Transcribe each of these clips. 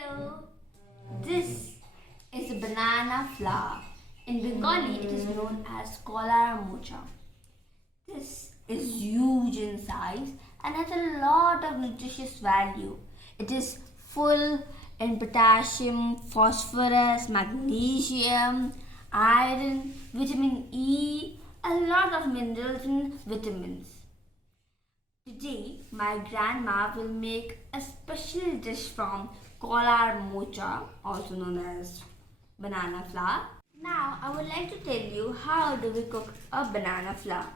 Hello, this is a banana flower. In Bengali, it is known as kolar mocha. This is huge in size and has a lot of nutritious value. It is full in potassium, phosphorus, magnesium, iron, vitamin E, a lot of minerals and vitamins. Today, my grandma will make a special dish from kolar mocha, also known as banana flour. Now, I would like to tell you how do we cook a banana flour.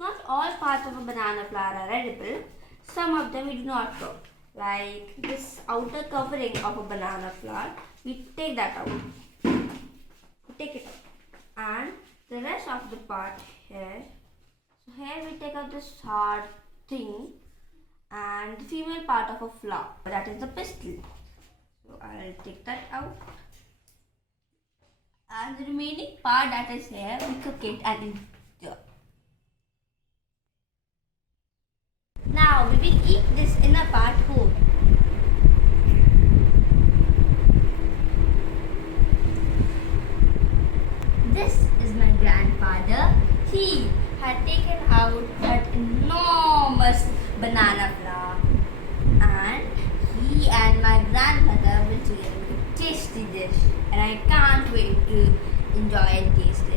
Not all parts of a banana flour are edible. Some of them we do not cook. Like this outer covering of a banana flour, we take that out. We take it out. And the rest of the part here. So here we take out this hard thing and the female part of a flower, that is the pistil. So I'll take that out, and the remaining part that is here we cook it and enjoy. Now we will eat this inner part whole. This is my grandfather. He had taken out that enormous banana flour, and he and my grandmother will together make a tasty dish, and I can't wait to enjoy and taste it.